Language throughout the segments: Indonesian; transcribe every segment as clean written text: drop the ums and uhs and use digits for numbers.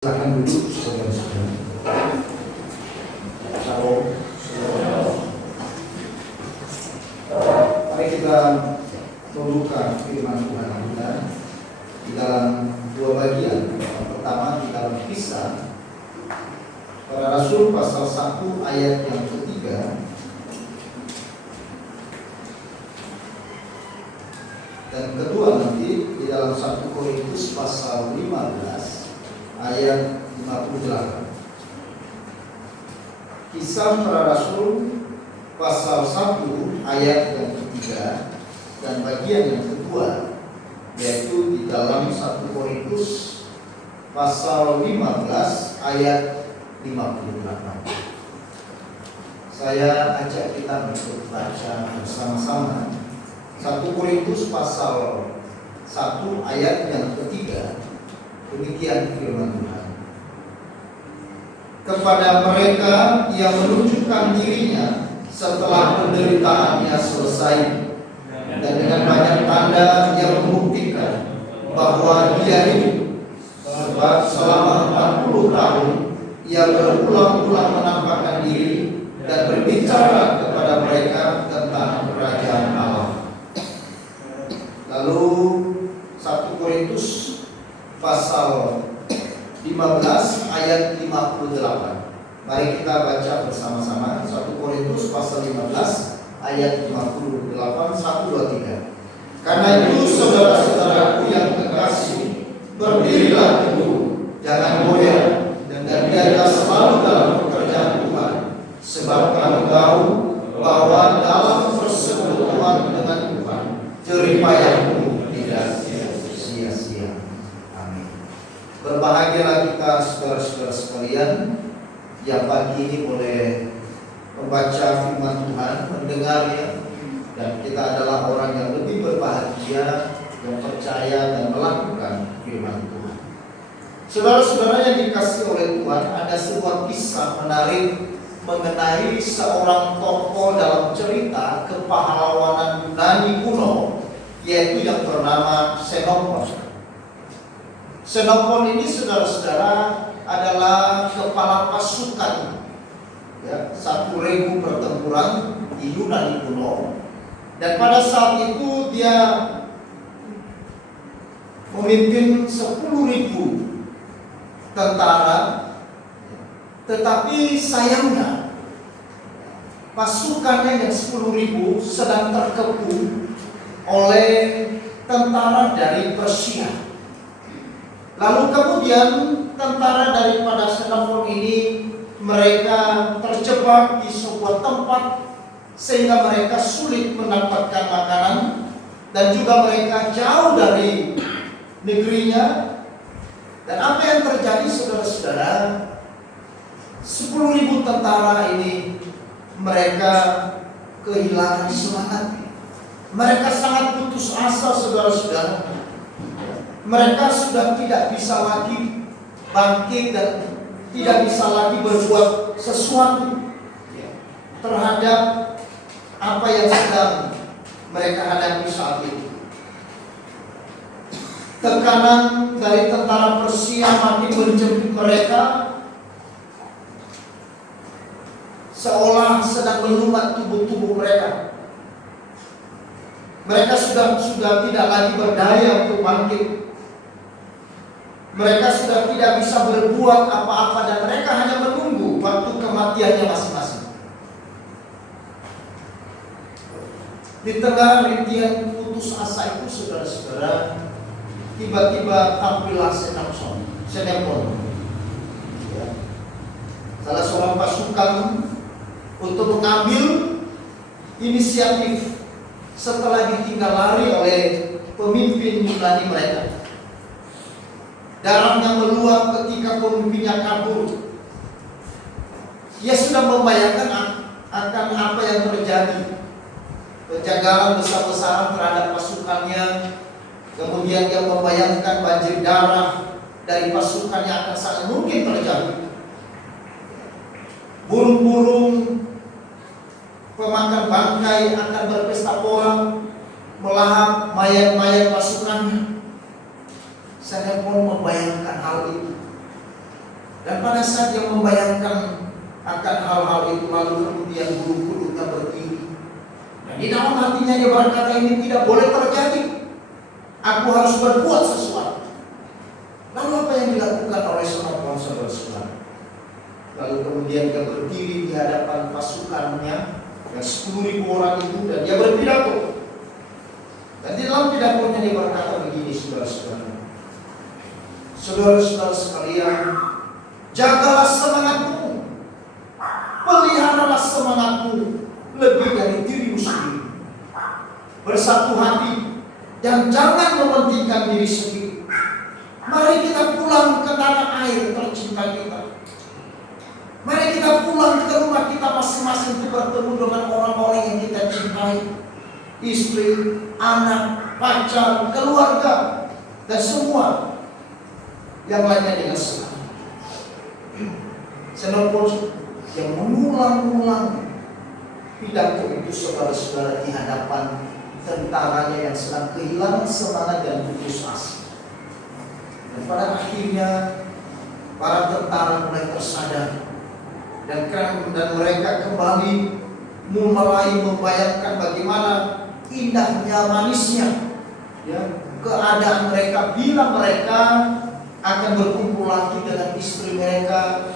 Silakan duduk saudara-saudara. Shalom. Mari kita membuka firman Tuhan kita di dalam dua bagian. Yang pertama di dalam Kisah Para Rasul pasal 1 ayat yang ketiga, dan kedua nanti di dalam 1 Korintus pasal 15 ayat 58. Kisah Para Rasul pasal 1 ayat yang ketiga dan bagian yang kedua, yaitu di dalam 1 Korintus pasal 15 ayat 58. Saya ajak kita untuk baca bersama-sama 1 Korintus pasal 1 ayat yang ketiga. Demikian firman Tuhan. Kepada mereka yang menunjukkan dirinya setelah penderitaannya selesai, dan dengan banyak tanda yang membuktikan bahwa dia hidup, sebab selama 40 tahun ia berulang-ulang menampakkan diri dan berbicara kepada mereka tentang kerajaan Allah. Lalu 1 Korintus pasal 15 ayat 58. Mari kita baca bersama-sama 1 Korintus pasal 15 ayat 58. 1, 2, 3. Karena itu saudara-saudaraku yang kekasih, berdirilah teguh, jangan goyah, dan biarlah selalu dalam pekerjaan Tuhan, sebab kamu tahu bahwa dalam persekutuan dengan Tuhan jerih payahmu tidak sia-sia. Berbahagialah kita saudara-saudara sekalian yang pagi ini boleh membaca firman Tuhan, mendengarnya, dan kita adalah orang yang lebih berbahagia yang percaya dan melakukan firman Tuhan. Saudara-saudara yang dikasihi oleh Tuhan, ada sebuah kisah menarik mengenai seorang tokoh dalam cerita kepahlawanan Yunani kuno, yaitu yang bernama Xenophon. Xenophon ini saudara-saudara adalah kepala pasukan 1.000 pertempuran di Yunani kuno, dan pada saat itu dia memimpin 10.000 tentara, tetapi sayangnya pasukannya yang 10.000 sedang terkepung oleh tentara dari Persia. Lalu kemudian tentara daripada Xenophon ini mereka terjebak di sebuah tempat sehingga mereka sulit mendapatkan makanan, dan juga mereka jauh dari negerinya. Dan apa yang terjadi saudara-saudara? 10.000 tentara ini mereka kehilangan semangat. Mereka sangat putus asa saudara-saudara. Mereka sudah tidak bisa lagi bangkit dan tidak bisa lagi berbuat sesuatu terhadap apa yang sedang mereka hadapi saat ini. Tekanan dari tentara Persia makin menjepit mereka, seolah sedang melumat tubuh-tubuh mereka. Mereka sudah tidak lagi berdaya untuk bangkit. Mereka sudah tidak bisa berbuat apa-apa, dan mereka hanya menunggu waktu kematiannya masing-masing. Di tengah rintihan putus asa itu saudara-saudara, tiba-tiba tampillah Xenophon, salah seorang pasukan, untuk mengambil inisiatif setelah ditinggal lari oleh pemimpin Yunani mereka. Darahnya meluap ketika pemimpinnya kabur. Ia sudah membayangkan akan apa yang terjadi. Penjagalan besar-besaran terhadap pasukannya. Kemudian dia membayangkan banjir darah dari pasukannya akan sangat mungkin terjadi. Burung-burung pemakan bangkai akan berpesta pora, melahap mayat-mayat pasukannya. Saya pun membayangkan hal itu. Dan pada saat dia membayangkan akan hal-hal itu, lalu kemudian bulu kuduknya berdiri. Dan di dalam hatinya dia berkata, ini tidak boleh terjadi. Aku harus berbuat sesuatu. Lalu apa yang dilakukan oleh seorang saudara-saudara? Lalu kemudian dia berdiri di hadapan pasukannya yang 10.000 orang itu, dan dia berpidato. Dan di dalam pidatonya dia berkata begini, saudara-saudara. Saudara-saudara sekalian, jagalah semangatmu, peliharalah semangatmu lebih dari dirimu sendiri. Bersatu hati dan jangan mementingkan diri sendiri. Mari kita pulang ke tanah air tercinta kita. Mari kita pulang ke rumah kita masing-masing untuk bertemu dengan orang-orang yang kita cintai. Istri, anak, pacar, keluarga, dan semua yang lainnya dengan senang. Senopol yang mengulang-ulang pidato itu, saudara-saudara, di hadapan tentaranya yang sedang kehilangan semangat dan putus asa. Dan pada akhirnya para tentara mulai tersadar dan mereka kembali mulai membayangkan bagaimana indahnya, manisnya keadaan mereka bila mereka akan berkumpul lagi dengan istri mereka,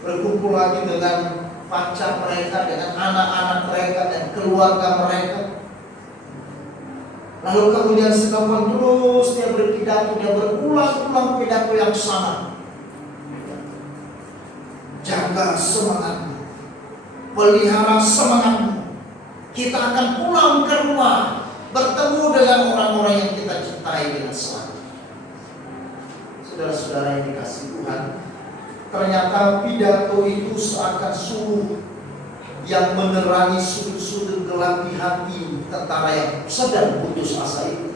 berkumpul lagi dengan pacar mereka, dengan anak-anak mereka dan keluarga mereka. Lalu kemudian setelah terus dia berpidato, dia berulang-ulang pidato yang sama. Jaga semangatmu, pelihara semangatmu. Kita akan pulang ke rumah, bertemu dengan orang-orang yang kita cintai dengan selamat. Saudara-saudara yang dikasihi Tuhan, ternyata pidato itu seakan suluh yang menerangi sudut-sudut gelap di hati tentara yang sedang putus asa itu.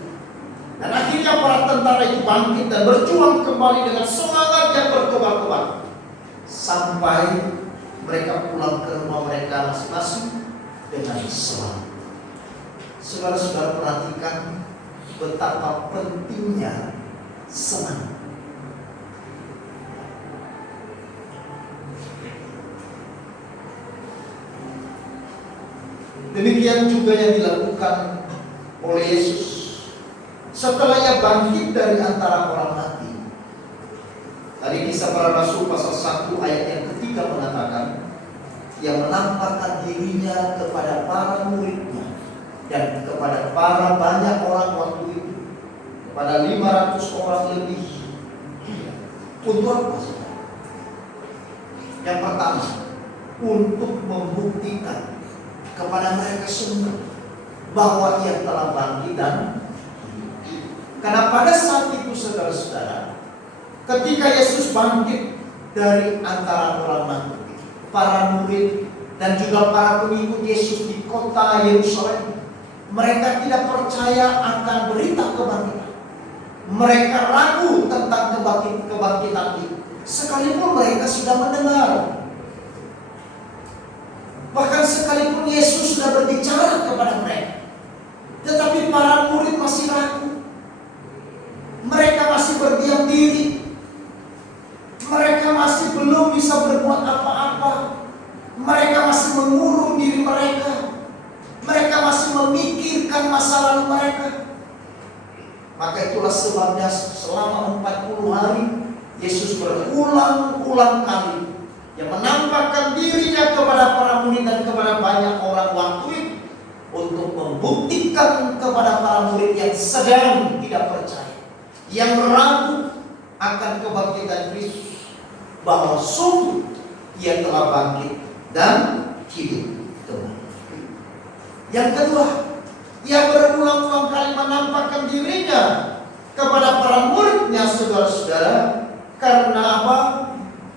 Dan akhirnya para tentara itu bangkit dan berjuang kembali dengan semangat yang berkobar-kobar sampai mereka pulang ke rumah mereka masing-masing dengan selamat. Saudara-saudara, perhatikan betapa pentingnya semangat. Demikian juga yang dilakukan oleh Yesus setelah ia bangkit dari antara orang mati. Tadi kisah para rasul pasal 1 ayat yang ketiga mengatakan, ia menampakkan dirinya kepada para muridnya dan kepada para banyak orang waktu itu, kepada 500 orang lebih. Untuk apa? Yang pertama, untuk membuktikan kepada mereka semua bahwa ia telah bangkit. Dan karena pada saat itu, saudara-saudara, ketika Yesus bangkit dari antara orang mati, para murid dan juga para pengikut Yesus di kota Yerusalem, mereka tidak percaya akan berita kebangkitan. Mereka ragu tentang kebangkitan itu, sekalipun mereka sudah mendengar. Bahkan sekalipun Yesus sudah berbicara kepada mereka, tetapi para murid masih ragu. Mereka masih berdiam diri. Mereka masih belum bisa berbuat apa-apa. Mereka masih mengurung diri mereka. Mereka masih memikirkan masa lalu mereka. Maka itulah sebabnya selama 40 hari Yesus berulang-ulang kali yang menampakkan dirinya kepada para murid dan kepada banyak orang waktu itu, untuk membuktikan kepada para murid yang sedang tidak percaya, yang ragu akan kebangkitan Kristus, bahwa sungguh ia telah bangkit dan hidup kembali. Yang kedua, ia berulang-ulang kali menampakkan dirinya kepada para muridnya, saudara-saudara. Karena apa?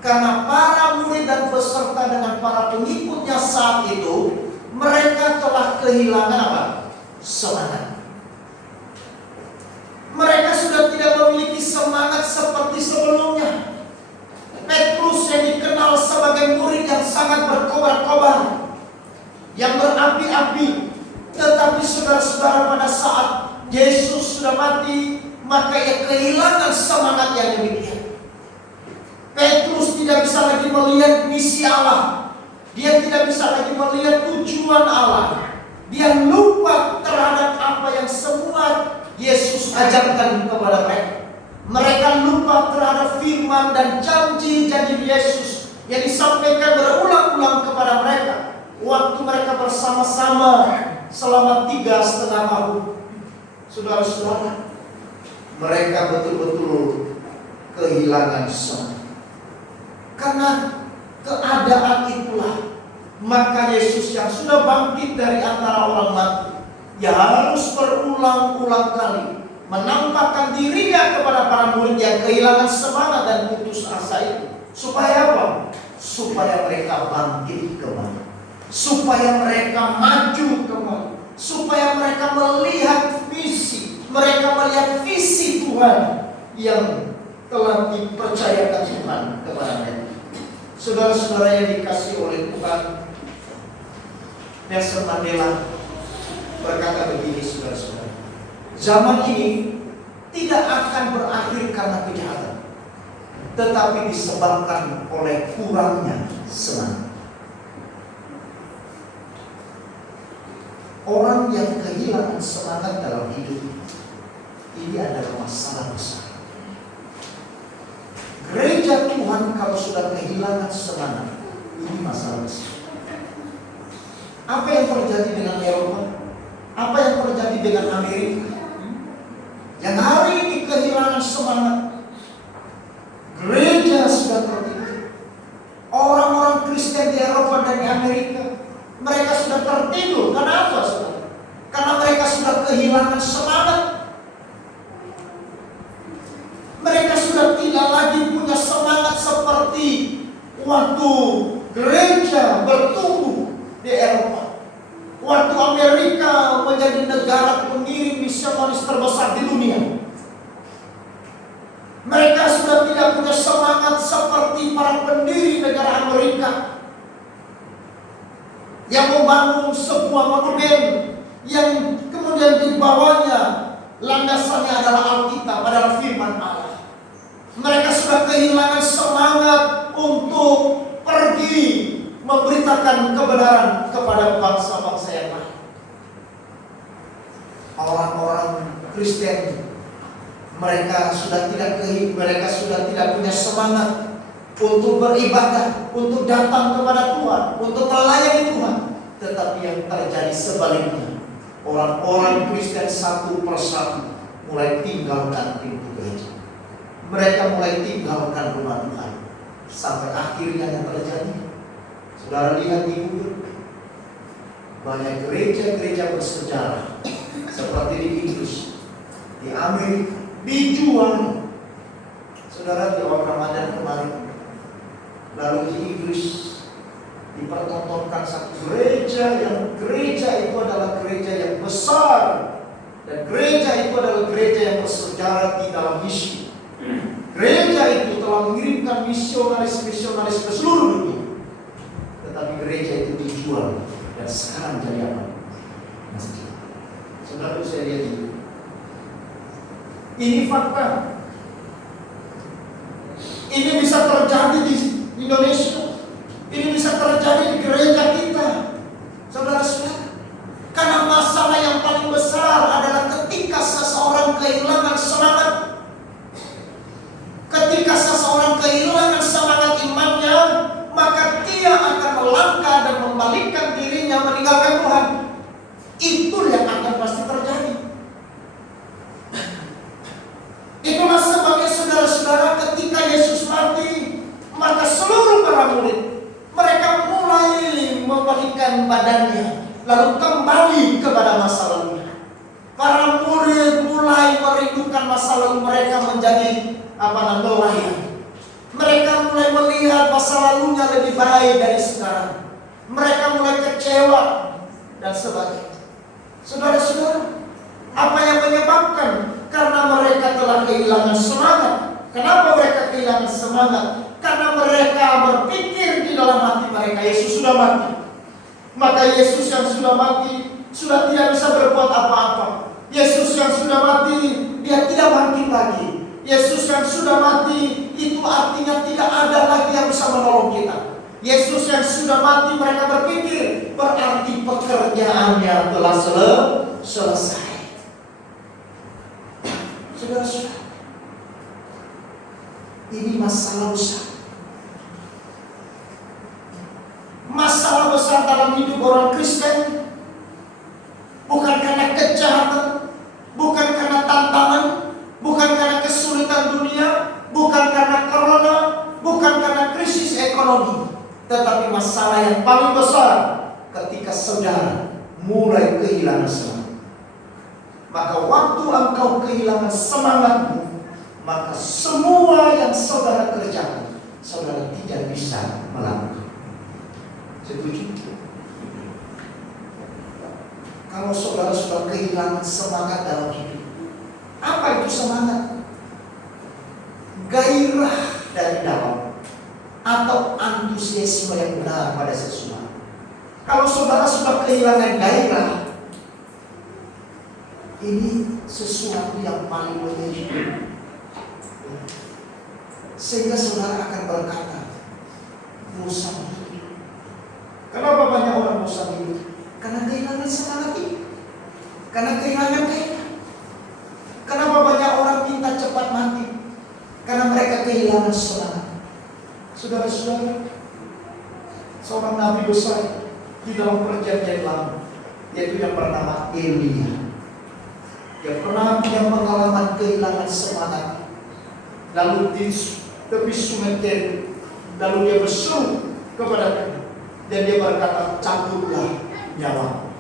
Karena para murid dan peserta dengan para pengikutnya saat itu, mereka telah kehilangan apa? Semangat. Mereka sudah tidak memiliki semangat seperti sebelumnya. Petrus yang dikenal sebagai murid yang sangat berkobar-kobar, yang berapi-api, tetapi saudara-saudara, pada saat Yesus sudah mati, maka ia kehilangan semangat yang demikian. Petrus tidak bisa lagi melihat misi Allah. Dia tidak bisa lagi melihat tujuan Allah. Dia lupa terhadap apa yang semua Yesus ajarkan kepada mereka. Mereka lupa terhadap firman dan janji-janji Yesus yang disampaikan berulang-ulang kepada mereka waktu mereka bersama-sama selama 3,5 tahun. Saudara-saudara, mereka betul-betul kehilangan semangat. Karena keadaan itulah, maka Yesus yang sudah bangkit dari antara orang mati, ya harus berulang-ulang kali menampakkan dirinya kepada para murid yang kehilangan semangat dan putus asa itu. Supaya apa? Supaya mereka bangkit kembali, supaya mereka maju kembali, supaya mereka melihat melihat visi Tuhan yang telah dipercayakan Tuhan kepada mereka. Saudara-saudara yang dikasihi oleh Tuhan, Nelson Mandela berkata begini, saudara-saudara, zaman ini tidak akan berakhir karena kejahatan, tetapi disebabkan oleh kurangnya semangat. Orang yang kehilangan semangat dalam hidup ini adalah masalah besar. Gereja Tuhan kalau sudah kehilangan semangat, ini masalah besar. Apa yang terjadi dengan Eropa? Apa yang terjadi dengan Amerika? Yang hari ini kehilangan semangat. Gereja sudah tertidur. Orang-orang Kristen di Eropa dan di Amerika, mereka sudah tertidur. Kenapa, saudara? Karena mereka sudah kehilangan semangat. Mereka sudah tidak lagi punya semangat seperti waktu gereja bertumbuh di Eropa, waktu Amerika menjadi negara pengirim misionaris terbesar di dunia. Mereka sudah tidak punya semangat seperti para pendiri negara Amerika yang membangun sebuah monumen yang kemudian dibawanya landasannya adalah Alkitab, adalah firman Allah. Mereka sudah kehilangan semangat untuk pergi memberitakan kebenaran kepada bangsa-bangsa yang lain. Orang-orang Kristen, mereka sudah tidak punya semangat untuk beribadah, untuk datang kepada Tuhan, untuk melayani Tuhan. Tetapi yang terjadi sebaliknya, orang-orang Kristen satu persatu mulai tinggalkan pintu gereja. Mereka mulai tinggalkan rumah Tuhan. Sampai akhirnya yang terjadi, saudara lihat di Google, banyak gereja-gereja bersejarah seperti di Inggris, di Amerika, dijual. Saudara, di awal Ramadan kemarin, lalu di Inggris dipertontonkan satu gereja itu adalah gereja yang besar, dan gereja itu adalah gereja yang bersejarah di dalam misi. Gereja itu telah mengirimkan misionaris-misionaris ke seluruh dunia. Tetapi gereja itu dijual dan sekarang jadi apa? Masjid. Saudara, saya lihat ini fakta. Ini bisa terjadi di Indonesia. Ini bisa terjadi di gereja kita. Saudara-saudara, karena masalah yang paling besar adalah ketika seseorang kehilangan semangat. Ketika seseorang kehilangan semangat imannya, maka dia akan melangkah dan membalikkan dirinya meninggalkan Tuhan. Itu yang akan pasti terjadi. Itulah sebabnya saudara-saudara, ketika Yesus mati, maka seluruh para murid, mereka mulai membalikkan badannya, lalu kembali kepada masa lalunya. Para murid mulai merindukan masa lalu mereka menjadi nelayan. Mereka mulai melihat masa lalunya lebih baik dari sekarang. Mereka mulai kecewa dan sebagainya. Saudara-saudara, apa yang menyebabkan? Karena mereka telah kehilangan semangat. Kenapa mereka kehilangan semangat? Karena mereka berpikir di dalam hati mereka, Yesus sudah mati. Maka Yesus yang sudah mati sudah tidak bisa berbuat apa-apa. Yesus yang sudah mati, dia tidak bangkit lagi. Yesus yang sudah mati, itu artinya tidak ada lagi yang bisa yang sudah mati mereka berpikir, berarti pekerjaannya telah selesai. Saudara-saudara, ini masalah besar. Masalah besar dalam hidup orang Kristen bukan karena kejahatan, bukan karena tantangan, bukan karena kesulitan dunia, bukan karena corona, bukan karena krisis ekonomi, tetapi masalah yang paling besar ketika saudara mulai kehilangan semangat. Maka waktu engkau kehilangan semangatmu, maka semua yang saudara kerjakan, saudara tidak bisa melakukan. Setuju? Kalau saudara sudah kehilangan semangat dalam hidup, apa itu semangat? Gairah dari dalam atau antusiasme yang benar pada sesuatu. Kalau saudara sudah kehilangan gairah, ini sesuatu yang paling menyedihkan. Sehingga saudara akan berkata, bosan hidup. Kenapa banyak orang bosan hidup? Karena kehilangan semangat ini, karena kehilangan gairah. Kenapa banyak orang minta cepat mati? Karena mereka kehilangan semangat. Saudara-saudara, seorang nabi besar di dalam perjanjian lama, yaitu yang bernama Elia, yang pernah pengalaman kehilangan semangat, lalu di tepi sungai Kerit, lalu dia berseru kepada Tuhan, dan dia berkata, cabutlah nyawa.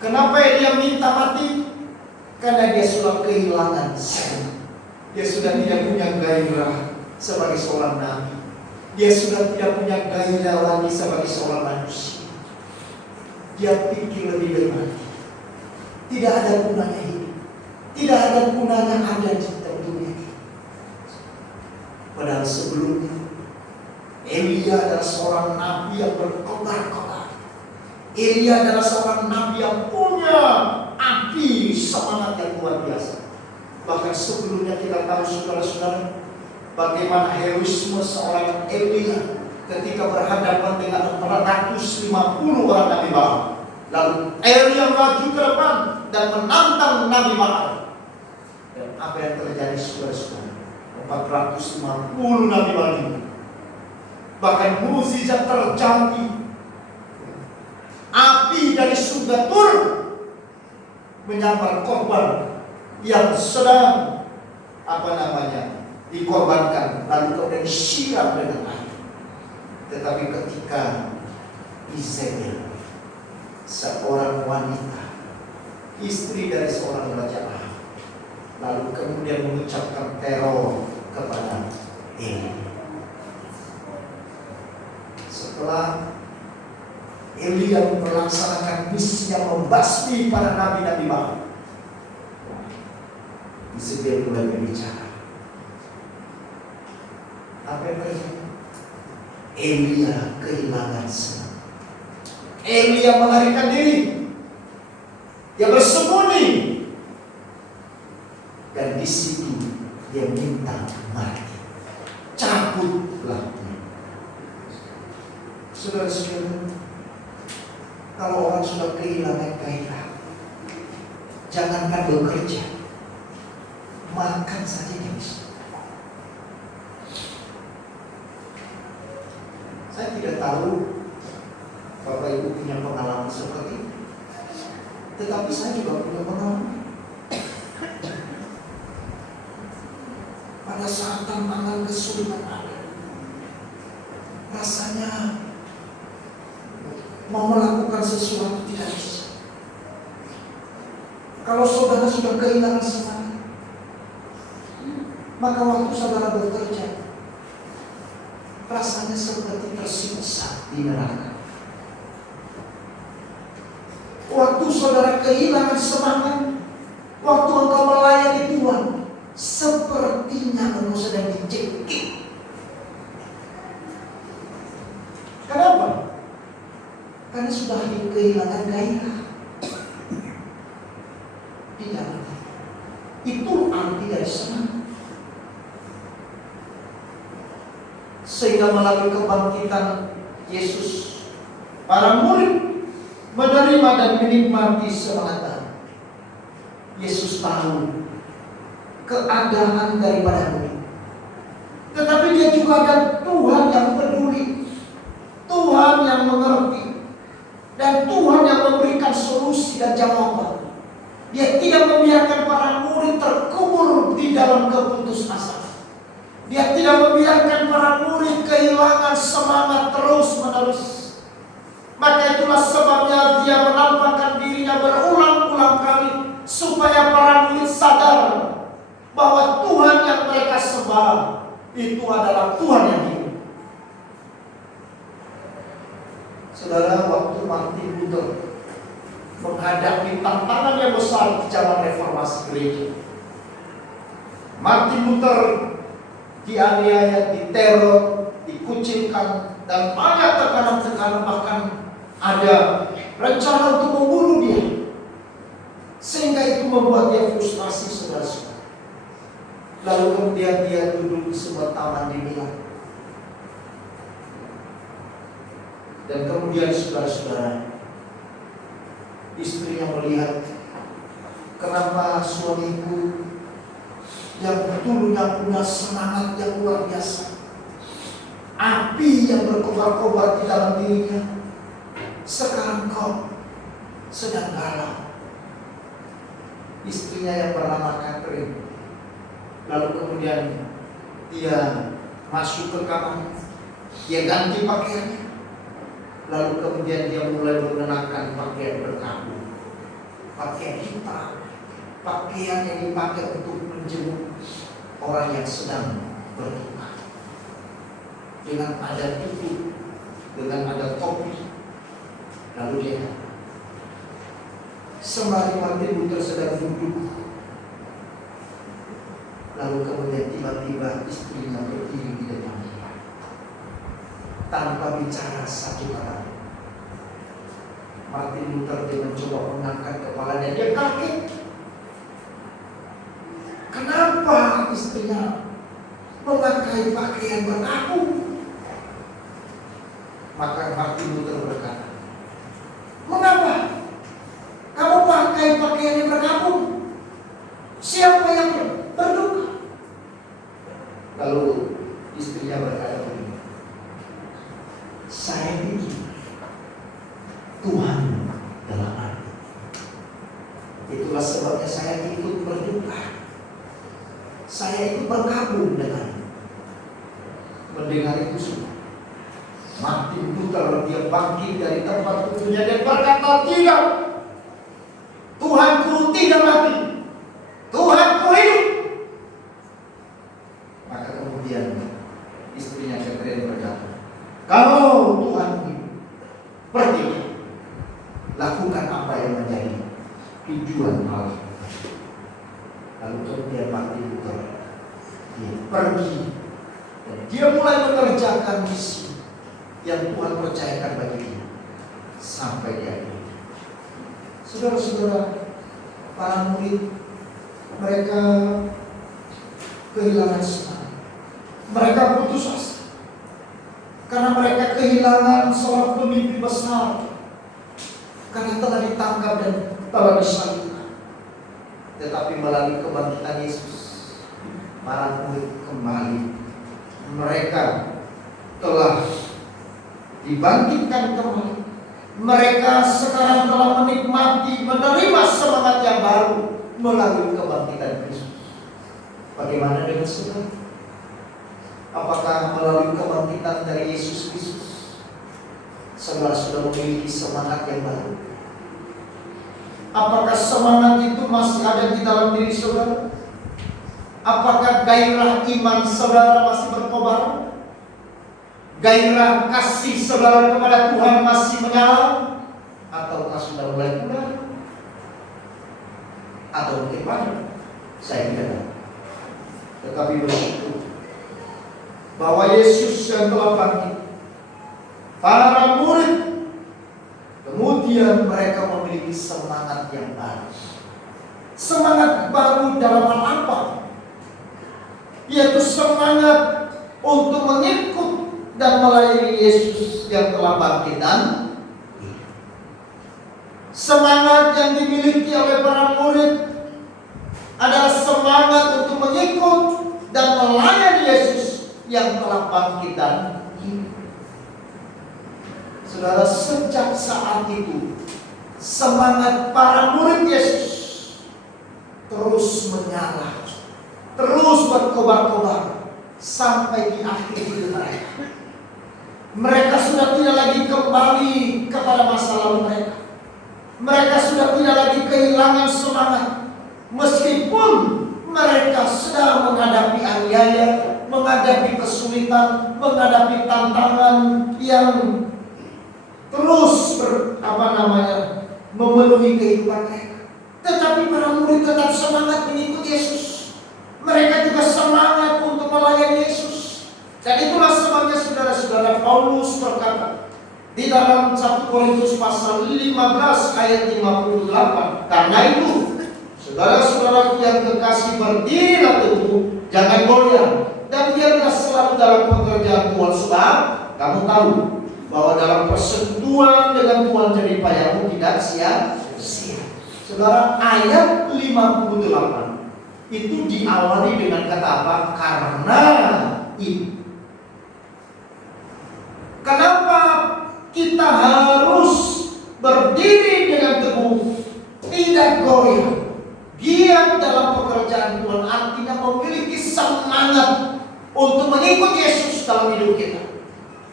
Kenapa dia minta mati? Karena dia sudah kehilangan semangat. Dia sudah tidak punya gairah sebagai seorang nabi. Dia sudah tidak punya gairah lagi sebagai seorang manusia. Dia pikir lebih baik mati. Tidak ada gunanya hidup. Tidak ada gunanya ada di dunia ini. Padahal sebelumnya Elia adalah seorang nabi yang berkobar-kobar. Elia adalah seorang nabi yang punya api semangat yang luar biasa. Bahkan sebelumnya kita tahu saudara-saudara, bagaimana heroisme seorang Elia ketika berhadapan dengan 450 orang Nabi Baal. Lalu Elia maju ke depan dan menantang Nabi Baal. Dan apa yang terjadi saudara-saudara? 450 Nabi Baal ini. Bahkan mukjizat terjadi. Api dari surga turun menyambar korban yang sedang dikorbankan, lalu kemudian disiram dengan air. Tetapi ketika Izebel, seorang wanita, istri dari seorang raja Ahab, lalu kemudian mengucapkan teror kepada Elia. Setelah Elia melaksanakan misinya membasmi para nabi-nabi Baal, Izebel mulai berbicara. Apa yang terjadi? Elia kehilangan semangat. Elia melarikan diri. Dia bersembunyi. Dan di situ dia minta mati. Cabutlah. Saudara-saudara, kalau orang sudah kehilangan gairah, jangankan bekerja, makan saja dia bisa. Saya tidak tahu Bapak Ibu punya pengalaman seperti itu, tetapi saya juga punya pengalaman. Pada saat tantangan kesulitan ada, rasanya mau melakukan sesuatu tidak bisa. Kalau saudara sudah kehilangan semangat, maka waktu saudara bekerja, rasanya seperti tersiksa di neraka. Waktu saudara kehilangan semangat, waktu engkau melayani Tuhan, sepertinya engkau sedang dicekik. Kenapa? Karena sudah kehilangan gairah. Tidak. Itu arti dari semangat. Sehingga melalui kebangkitan Yesus, para murid menerima dan menikmati semangat baru. Yesus tahu keadaan daripada murid, tetapi dia juga ada Tuhan yang peduli, Tuhan yang mengerti, dan Tuhan yang memberikan solusi dan jawaban. Dia tidak membiarkan para murid terkubur di dalam keputusasaan. Dia tidak membiarkan para murid kehilangan semangat terus-menerus. Maka itulah sebabnya dia menampakkan dirinya berulang-ulang kali, supaya para murid sadar bahwa Tuhan yang mereka sembah itu adalah Tuhan yang hidup. Saudara, waktu Martin Luther menghadapi tantangan yang besar di zaman reformasi gereja, Martin Luther dianiaya, diteror, dikucilkan, dan banyak tekanan-tekanan, bahkan ada rencana untuk membunuh dia. Sehingga itu membuat dia frustrasi, saudara-saudara. Lalu kemudian dia duduk di sebuah taman di Milan. Dan kemudian saudara-saudara, istrinya melihat, kenapa suamiku yang dulunya punya semangat yang luar biasa, api yang berkobar-kobar di dalam dirinya, sekarang kau sedang galau. Istrinya yang bernama Catherine. Lalu kemudian dia masuk ke kamar, dia ganti pakaiannya, lalu kemudian dia mulai mengenakan pakaian berkabung, pakaian hitam, pakaian yang dipakai untuk menjenguk orang yang sedang berduka, dengan ada tutup, dengan ada topi. Lalu dia sembari Martin Luther sedang duduk, lalu kemudian tiba-tiba istrinya berdiri di depan dia, tanpa bicara satu kata. Martin Luther dia mencoba mengangkat kepalanya, dia kaget. Kenapa istrinya memakai pakaian berkabung? Maka Martin Luther berkata, mengapa kamu pakai pakaian yang berkabung? Siapa yang berduka? Lalu istrinya berkata begini, saya pikir Tuhan dalam hati. Itulah sebabnya saya ikut berduka. Saya ikut berkabung dengan. Mendengar itu semua, Martin Luther dia bangkit dari tempat duduknya dan berkata, tidak, Tuhanku tidak mati, Tuhanku hidup. Maka kemudian istrinya Catherine berkata, kalau Tuhan hidup, pergilah, lakukan apa yang menjadi tujuan Allah. Lalu kemudian Martin Luther dia pergi dan dia mulai mengerjakan misi yang Tuhan percayakan bagi dia sampai dia hidup. Saudara-saudara, para murid mereka kehilangan semangat, mereka putus asa karena mereka kehilangan seorang pemimpin besar, karena telah ditangkap dan telah disalibkan. Tetapi melalui kebangkitan Yesus, para murid kembali. Mereka telah dibangkitkan kembali. Mereka sekarang telah menikmati, menerima semangat yang baru melalui kebangkitan Kristus. Bagaimana dengan saudara? Apakah melalui kebangkitan dari Yesus Kristus, saudara sudah memiliki semangat yang baru? Apakah semangat itu masih ada di dalam diri saudara? Apakah gairah iman saudara masih berkobar? Gairah kasih saudara kepada Tuhan masih menyala? Ataukah sudah mulai pudar? Atau mungkin mana? Saya tidak tahu. Tetapi begitu bahwa Yesus yang telah bangkit, para murid kemudian mereka memiliki semangat yang baru. Semangat baru dalam hal apa? Yaitu semangat untuk mengikut dan melayani Yesus yang telah bangkit dan semangat yang dimiliki oleh para murid adalah semangat untuk mengikut dan melayani Yesus yang telah bangkit dan hidup. Saudara, sejak saat itu semangat para murid Yesus terus menyala, terus berkobar-kobar sampai di akhir hidup mereka. Mereka sudah tidak lagi kembali kepada masa lalu mereka. Mereka sudah tidak lagi kehilangan semangat. Meskipun mereka sedang menghadapi aniaya, menghadapi kesulitan, menghadapi tantangan yang terus memenuhi kehidupan mereka. Tetapi para murid tetap semangat mengikuti Yesus. Mereka juga semangat untuk melayani Yesus. Dan itulah sebabnya saudara-saudara, Paulus berkata di dalam 1 Korintus pasal 15 ayat 58, karena itu saudara-saudara yang kekasih, berdirilah teguh, jangan goyah, dan biarlah selalu dalam pekerjaan Tuhan, sebab kamu tahu bahwa dalam persentuhan dengan Tuhan jerih payahmu tidak sia-sia. Saudara, ayat 58 itu diawali dengan kata apa? Karena itu. Kenapa kita harus berdiri dengan teguh, tidak goyah, giat dalam pekerjaan Tuhan? Artinya memiliki semangat untuk mengikut Yesus dalam hidup kita,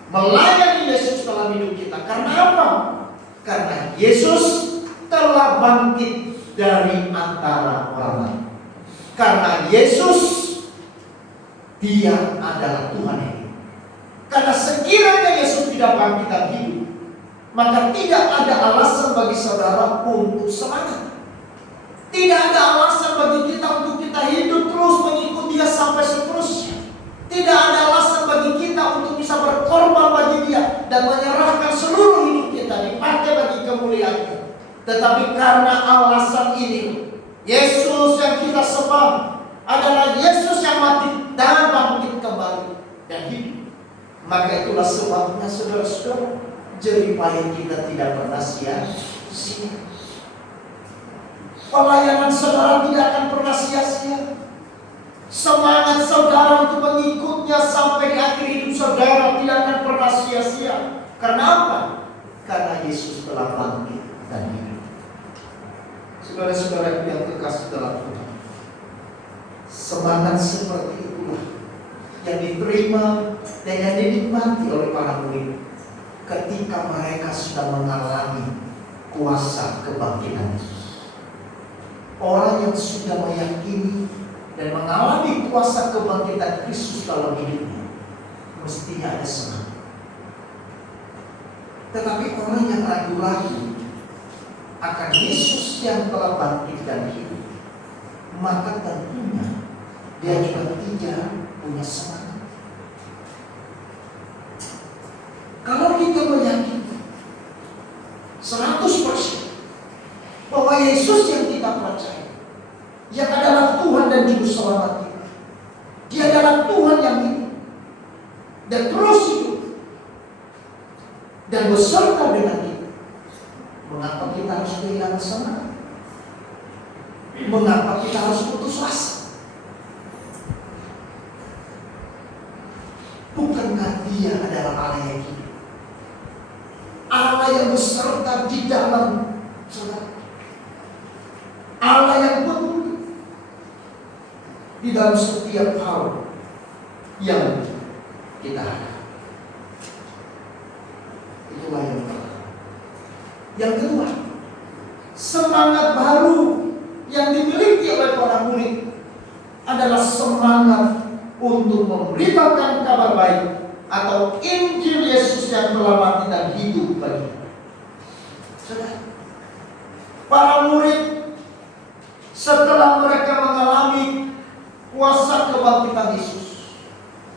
melayani Yesus dalam hidup kita. Karena apa? Karena Yesus telah bangkit dari antara orang mati. Karena Yesus, Dia adalah Tuhan yang hidup. Karena sekiranya Yesus tidak bangkit dan hidup, maka tidak ada alasan bagi saudara untuk semangat. Tidak ada alasan bagi kita untuk kita hidup terus mengikut Dia sampai seterusnya. Tidak ada alasan bagi kita untuk bisa berkorban bagi Dia dan menyerahkan seluruh hidup kita dipakai bagi kemuliaan-Nya. Tetapi karena alasan ini, Yesus yang kita sembah adalah Yesus yang mati dan bangkit kembali dan hidup. Maka itulah sebabnya saudara-saudara, jerih payah kita tidak pernah sia-sia. Pelayanan saudara tidak akan pernah sia-sia. Semangat saudara untuk mengikutnya sampai di akhir hidup saudara tidak akan pernah sia-sia. Karena apa? Karena Yesus telah bangkit dan hidup. Saudara-saudara yang kekasih dalam Tuhan, semangat seperti itulah yang diterima dan yang dinikmati oleh para murid ketika mereka sudah mengalami kuasa kebangkitan Yesus. Orang yang sudah meyakini dan mengalami kuasa kebangkitan Kristus dalam hidupnya mestinya ada semangat. Tetapi orang yang ragu-ragu akan Yesus yang telah bangkit dan hidup, maka tentunya dia juga tidak punya semangat. Kalau kita meyakini 100% bahwa Yesus yang kita percaya, yang adalah Tuhan dan Juru Selamat kita, Dia adalah Tuhan yang hidup dan terus hidup dan beserta dengan kita, mengapa kita harus kehilangan semangat? Mengapa kita harus putus asa? Bukankah Dia adalah Allah yang hidup, Allah yang beserta di dalam saudara, Allah yang peduli di dalam setiap hal yang kita hadapi? Itulah yang pertama. Yang kedua, semangat baru yang dimiliki oleh para murid adalah semangat untuk memberitakan kabar baik atau Injil Yesus yang telah mati dan hidup bagi kita. Para murid setelah mereka mengalami kuasa kebangkitan Yesus,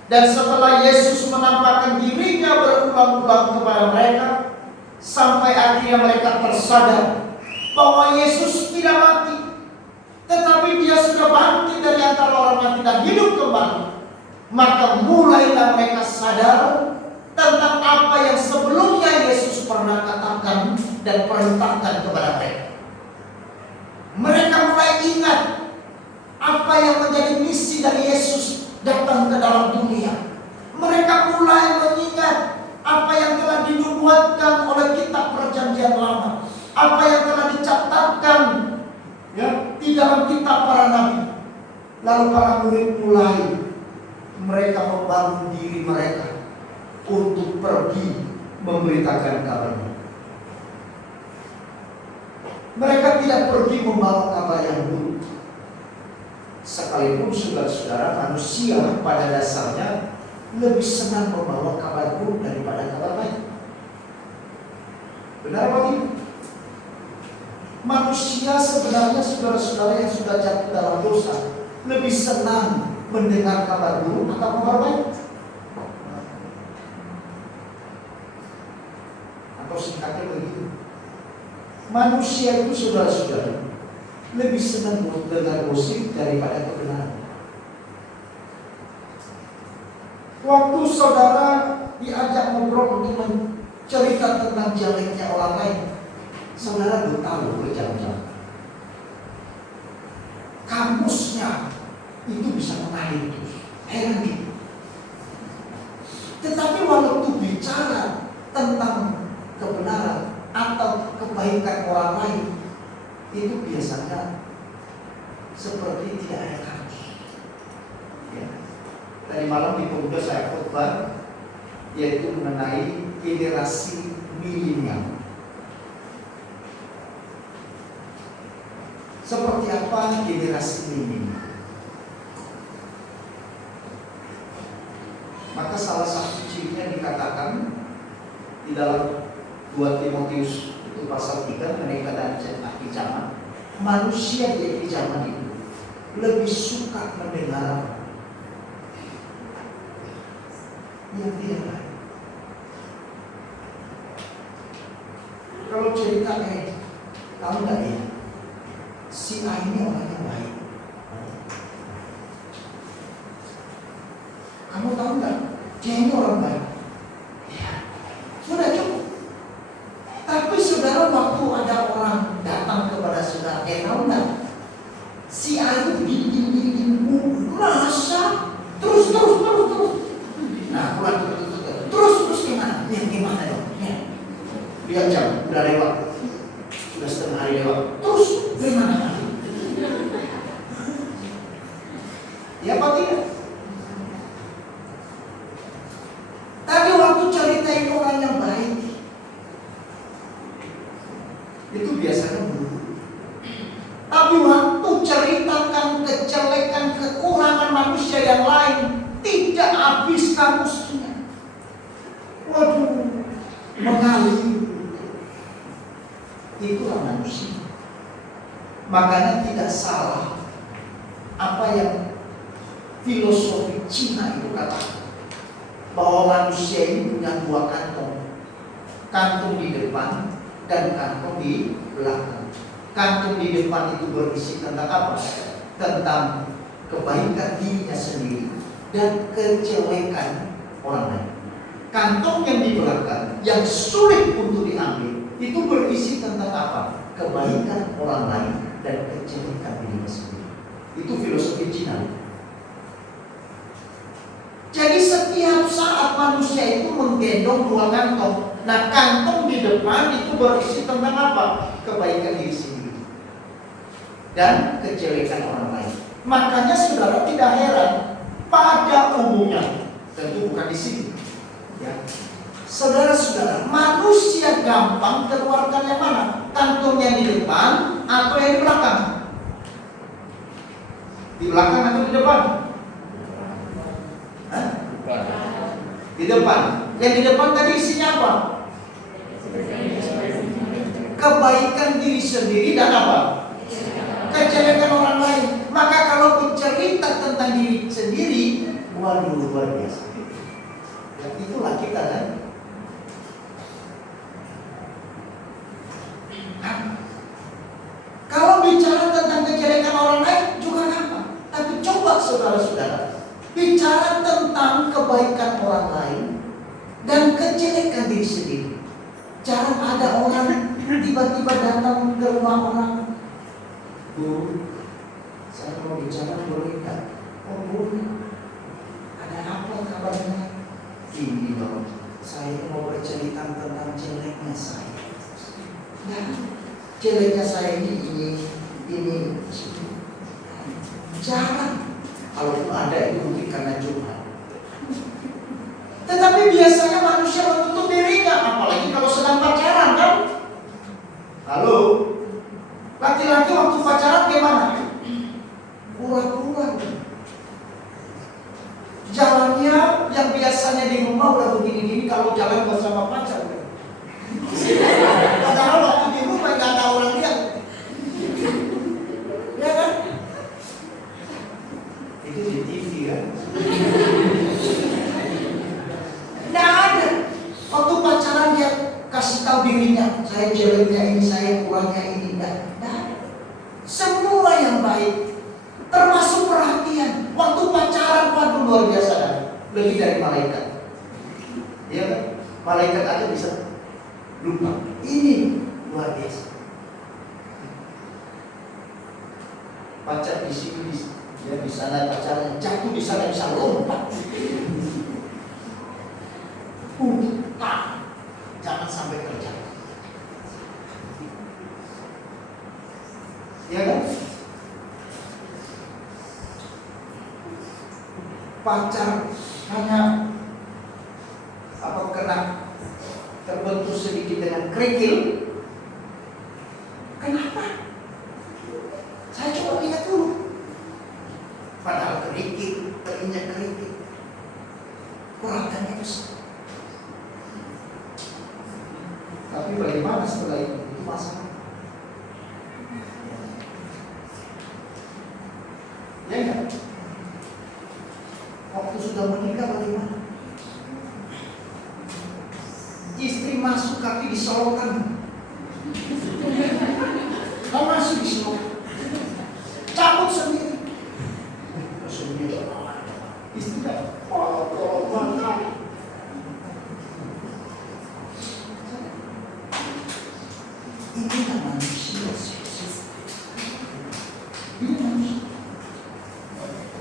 dan setelah Yesus menampakkan dirinya berulang-ulang kepada mereka, sampai akhirnya mereka tersadar bahwa Yesus tidak mati, tetapi Dia sudah bangkit dari antara orang mati dan hidup kembali. Maka mulailah mereka sadar pernah katakan dan perintahkan kepada mereka. Mereka mulai ingat apa yang menjadi misi dari Yesus datang ke dalam dunia. Mereka mulai mengingat apa yang telah dinubuatkan oleh kitab Perjanjian Lama, apa yang telah dicatatkan di dalam kitab para nabi. Lalu para murid mulai mereka membangun diri mereka untuk pergi memberitakan kabarnya. Mereka tidak pergi membawa kabar yang buruk. Sekalipun saudara-saudara, manusia pada dasarnya lebih senang membawa kabar buruk daripada kabar baik. Benar apa tidak? Manusia sebenarnya, saudara-saudara yang sudah jatuh dalam dosa, lebih senang mendengar kabar buruk atau kabar baik? Atau singkatnya begitu, manusia itu, saudara-saudara, lebih senang mendengar gosip daripada kebenaran. Waktu saudara diajak ngobrol untuk mencerita tentang jeleknya orang lain, saudara belum tahu berjam-jam. Kamusnya itu bisa mengalir terus. Heran gitu. Tetapi waktu bicara tentang kebenaran atau kebaikan orang lain, itu biasanya seperti tidak ada kamus. Ya. Tadi malam di pemuda saya khotbah, yaitu mengenai generasi milenial. Seperti apa generasi milenial? Maka salah satu cirinya dikatakan di dalam 2 Timotius itu pasal 3 mengenai keadaan akhir zaman. Manusia di akhir zaman itu lebih suka mendengar yang tidak baik. Kalau cerita tahu nggak ya, si A ini orang yang baik. Kamu tahu nggak, dia ini orang baik. Ya, sudah cukup. Tapi saudara, waktu ada orang datang kepada saudara, tahu nggak, si A itu gini, masa terus. Nah, terus gimana? Ya, gimana dong? Ya. Lihat jam, udah lewat, sudah setengah hari lewat. Terus gimana? Ya apa tidak? Tadi waktu ceritain orang yang baik, itu biasanya buruk. Tapi waktu ceritakan kejelekan, kekurangan manusia yang lain, tidak habis kamusnya. Waduh, mengalir. Itulah manusia. Makanya tidak salah apa yang filosofi Cina itu katakan, bahwa manusia ini punya 2 kantong. Kantung di depan dan kantong di belakang. Kantung di depan itu berisi tentang apa? Tentang kebaikan dirinya sendiri dan kejelekan orang lain. Kantong yang di belakang, yang sulit untuk diambil, itu berisi tentang apa? Kebaikan orang lain dan kejelekan dirinya sendiri. Itu filosofi Cina. Jadi setiap saat manusia itu menggendong 2 kantong. Nah, kantong di depan itu berisi tentang apa? Kebaikan diri sendiri dan kejelekan orang lain. Makanya saudara tidak heran, pada umumnya, tentu bukan di sini, ya, saudara-saudara, manusia gampang keluarkan yang mana? Kantong yang di depan atau yang di belakang? Di belakang atau di depan? Hah? Di depan. Yang di depan tadi isinya apa? Kebaikan diri sendiri dan apa? Kejelekan orang lain. Maka kalau bercerita tentang diri sendiri, waduh, luar biasa. Ya, itulah kita kan. Kalau bicara tentang kejelekan orang lain juga gampang. Tapi coba saudara-saudara, bicara tentang kebaikan orang lain dan kejelekan diri sendiri. Jangan ada orang tiba-tiba datang ke rumah orang, Bu, saya mau bicara, boleh nggak? Oh boleh. Ada apa kabarnya? Ini loh, saya mau bercerita tentang jeleknya saya. Nah, jeleknya saya ini. Jangan. Kalaupun ada itu mungkin karena curhat. Tetapi biasanya manusia menutup dirinya, apalagi kalau sedang pacaran kan? Halo, laki-laki waktu pacaran gimana? Pura-pura. Jalannya yang biasanya di rumah udah begini-gini, kalau jalan bersama pacar. Padahal waktu di rumah nggak ada orang lihat. Ya kan? Itu di TV kan? Nggak ada. Waktu pacaran dia kasih tahu dirinya, saya jeleknya ini, saya kurangnya ini. Nggak. Semua yang baik, termasuk perhatian. Waktu pacaran, waduh luar biasa kan? Lebih dari malaikat. Iya kan? Malaikat aja bisa lupa. Ini luar biasa. Pacar di sini, ya di sana pacaran, jatuh di sana bisa lompat. Jangan sampai terjadi. Ya kan? Pacar hanya kena terbentur sedikit dengan kerikil. Kenapa? Saya coba lihat dulu. Padahal kerikil, terinjak kerikil. Kuratannya besar. Tapi bagaimana setelah itu? Itu masalah. Ya enggak? Waktu sudah menikah bagaimana? Istri masuk kaki disolokkan. Kalau masuk disolokkan, cabut sendiri. Istri tak ini kan manusia. Ini manusia.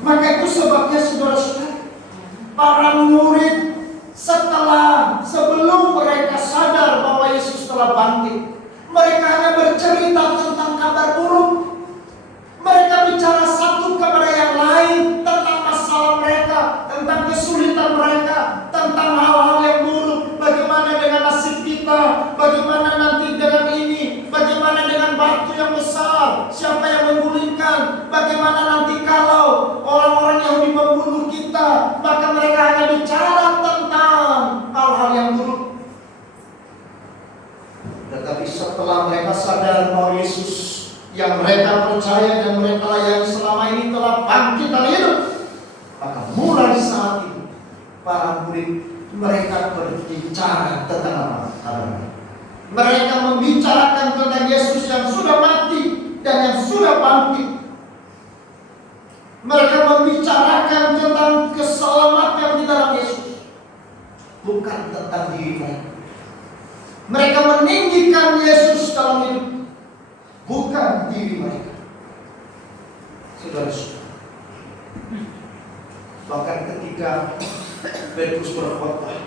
Maka itu sebabnya saudara-saudara, para murid sebelum mereka sadar bahwa Yesus telah bangkit, mereka hanya bercerita tentang kabar buruk. Mereka bicara satu kepada yang lain tentang masalah mereka, tentang kesulitan mereka, tentang hal-hal yang buruk. Bagaimana dengan nasib kita? Bagaimana nanti dengan ini? Bagaimana dengan batu yang besar? Siapa yang menggulingkan? Bagaimana nanti kalau orang-orang Yahudi membunuh kita? Maka mereka hanya bicara tentang hal-hal yang buruk. Tetapi setelah mereka sadar bahwa Yesus yang mereka percaya dan mereka layani selama ini telah bangkit dan hidup, maka mulai saat itu para murid mereka berbicara tentang apa? Mereka membicarakan tentang Yesus yang sudah mati dan yang sudah bangkit. Mereka membicarakan tentang keselamatan di dalam Yesus, bukan tentang diri mereka. Mereka meninggikan Yesus dalam hidup, bukan diri mereka. Saudara-saudara, bahkan ketika Petrus berkhotbah,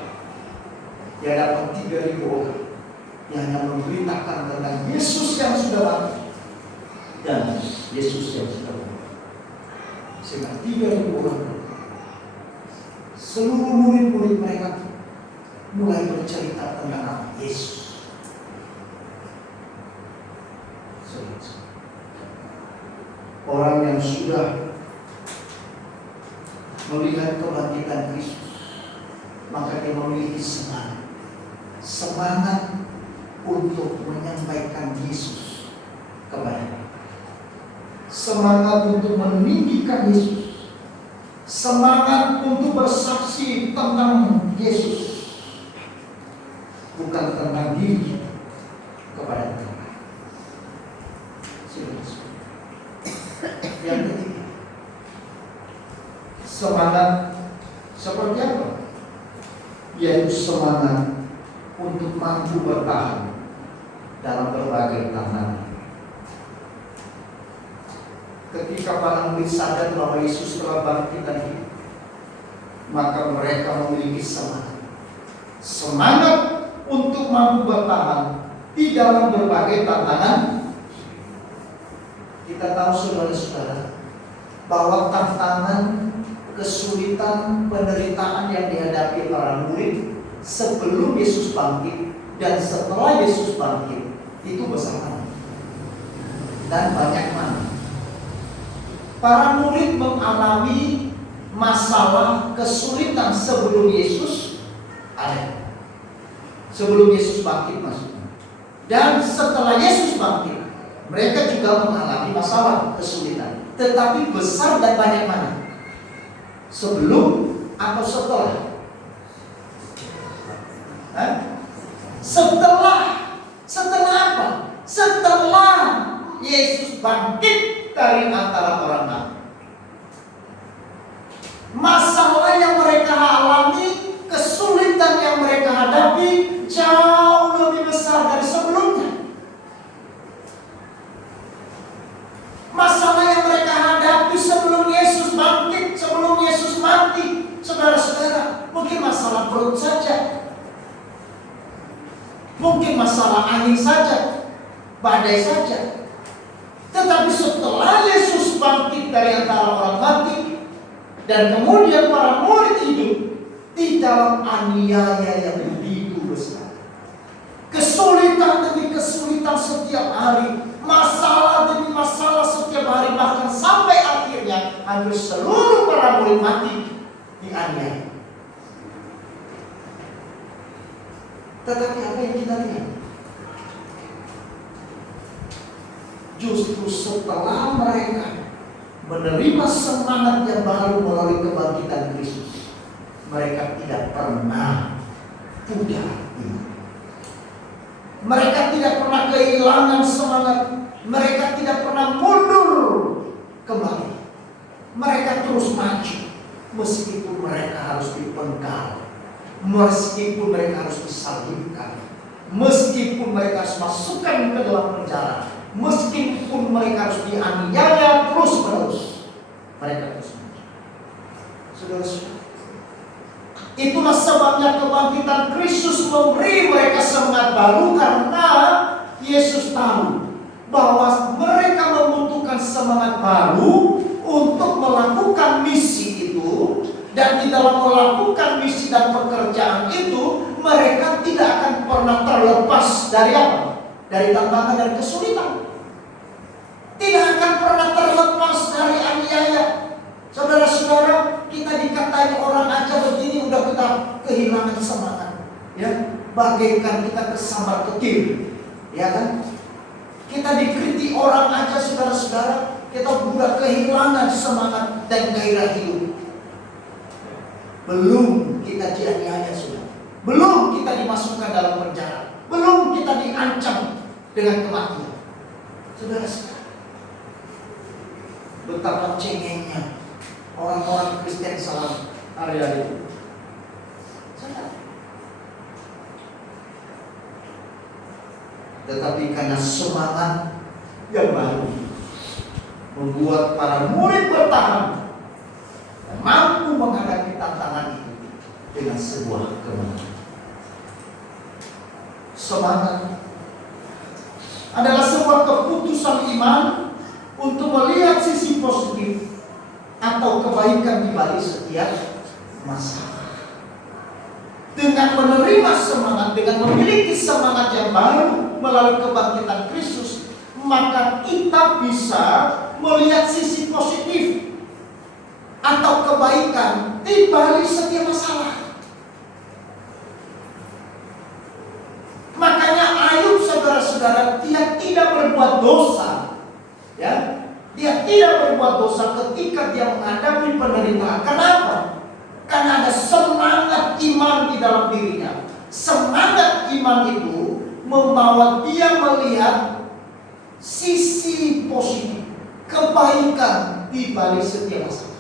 dia dapat 3.000 orang yang hanya memberitakan tentang Yesus yang sudah mati dan Yesus yang sudah mati. Sehingga 3.000 orang, seluruh murid-murid mereka mulai bercerita tentang Yesus. Orang yang sudah melihat kebangkitan Kristus, maka dia memiliki semangat untuk menyampaikan Yesus kepada, semangat untuk meninggikan Yesus, semangat untuk bersaksi tentang Yesus, bukan tentang diri kepada Tuhan. Yang ketiga, semangat seperti apa? Yaitu semangat untuk mampu bertahan dalam berbagai tantangan. Ketika para murid sadar bahwa Yesus telah bangkit dan hidup, maka mereka memiliki semangat untuk mampu bertahan di dalam berbagai tantangan. Kita tahu saudara-saudara bahwa tantangan, kesulitan, penderitaan yang dihadapi para murid sebelum Yesus bangkit dan setelah Yesus bangkit itu bersama dan banyak mana. Para murid mengalami masalah kesulitan sebelum Yesus ada. Sebelum Yesus bangkit maksudnya. Dan setelah Yesus bangkit, mereka juga mengalami masalah kesulitan. Tetapi besar dan banyak mana? Sebelum atau setelah? Setelah apa? Setelah Yesus bangkit dari antara orang mati. Masalah yang mereka alami, kesulitan yang mereka hadapi jauh lebih besar dari sebelumnya. Masalah yang mereka hadapi sebelum Yesus bangkit, sebelum Yesus mati, saudara-saudara, mungkin masalah perut saja, mungkin masalah angin saja, badai saja. Tetapi setelah Yesus bangkit dari antara orang mati dan kemudian para murid hidup di dalam aniaya yang begitu besar, kesulitan demi kesulitan setiap hari, masalah demi masalah setiap hari, bahkan sampai akhirnya hampir seluruh para murid mati dianiaya. Tetapi apa yang kita lihat? Justru setelah mereka menerima semangat yang baru melalui kebangkitan Kristus, mereka tidak pernah pudar. Mereka tidak pernah kehilangan semangat. Mereka tidak pernah mundur kembali. Mereka terus maju, meskipun mereka harus dipenggal, meskipun mereka harus disalibkan, meskipun mereka harus masukkan ke dalam penjara, meskipun mereka harus dianiaya terus-menerus, mereka terus maju. Saudara-saudara, itulah sebabnya kebangkitan Kristus memberi mereka semangat baru, karena Yesus tahu bahwa mereka membutuhkan semangat baru untuk melakukan misi itu. Dan di dalam melakukan misi dan pekerjaan itu, mereka tidak akan pernah terlepas dari apa? Dari tantangan dan kesulitan. Tidak akan pernah terlepas dari aniaya. Saudara-saudara, kita dikatain orang aja begini udah kita kehilangan semangat, ya, bagaikan kita kesambar ketir, ya kan? Kita dikritik orang aja, saudara-saudara, kita udah kehilangan semangat dan gairah hidup. Belum kita dianiaya, sudah. Belum kita dimasukkan dalam penjara. Belum kita diancam dengan kematian. Saudara-saudara, betapa cengengnya orang-orang Kristen salam hari-hari itu. Tetapi karena semangat yang baru membuat para murid bertahan dan mampu menghadapi tantangan itu dengan sebuah kemenangan. Semangat adalah sebuah keputusan iman untuk melihat sisi positif atau kebaikan di balik setiap masalah. Dengan menerima semangat, dengan memiliki semangat yang baru melalui kebangkitan Kristus, maka kita bisa melihat sisi positif atau kebaikan di balik setiap masalah. Makanya Ayub, saudara-saudara, dia tidak berbuat dosa, ya, dia tidak berbuat dosa ketika dia menghadapi penderitaan. Kenapa? Karena ada semangat iman di dalam dirinya. Semangat iman itu membawa dia melihat sisi positif, kebaikan di balik setiap masalah.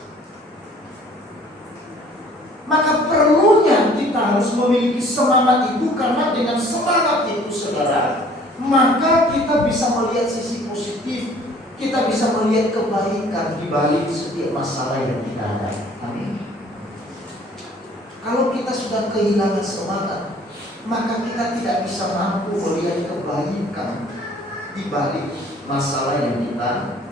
Maka perlunya kita kita harus memiliki semangat itu, karena dengan semangat itu saudara, maka kita bisa melihat sisi positif, kita bisa melihat kebaikan di balik setiap masalah yang kita hadapi. Amin. Kalau kita sudah kehilangan semangat, maka kita tidak bisa mampu melihat kebaikan di balik masalah yang kita.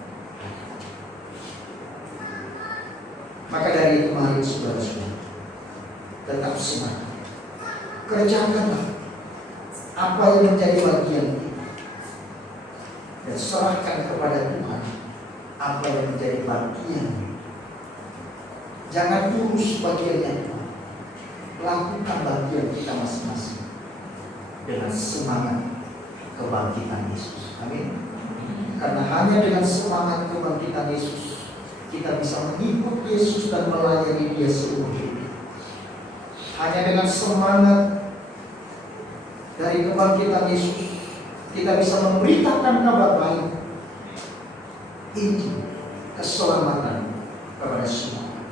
Maka dari itu mari saudara-saudara, tetap semangat, kerjakanlah apa yang menjadi bagian kita, dan serahkan kepada Tuhan apa yang menjadi bagian. Jangan urus bagiannya Tuhan, lakukan bagian kita masing-masing dengan semangat kebangkitan Yesus. Amin. Karena hanya dengan semangat kebangkitan Yesus kita bisa mengikut Yesus dan melayani Dia seumur hidup. Hanya dengan semangat dari kebangkitan Yesus kita bisa memberitakan kabar baik, Injil keselamatan kepada semua.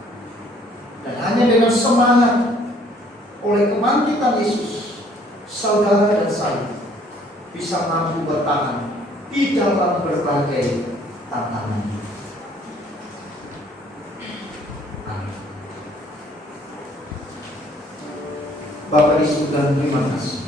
Dan hanya dengan semangat oleh kebangkitan Yesus, saudara dan saya bisa mampu bertahan di dalam berbagai tantangan. Amin. Bapak di surga, terima kasih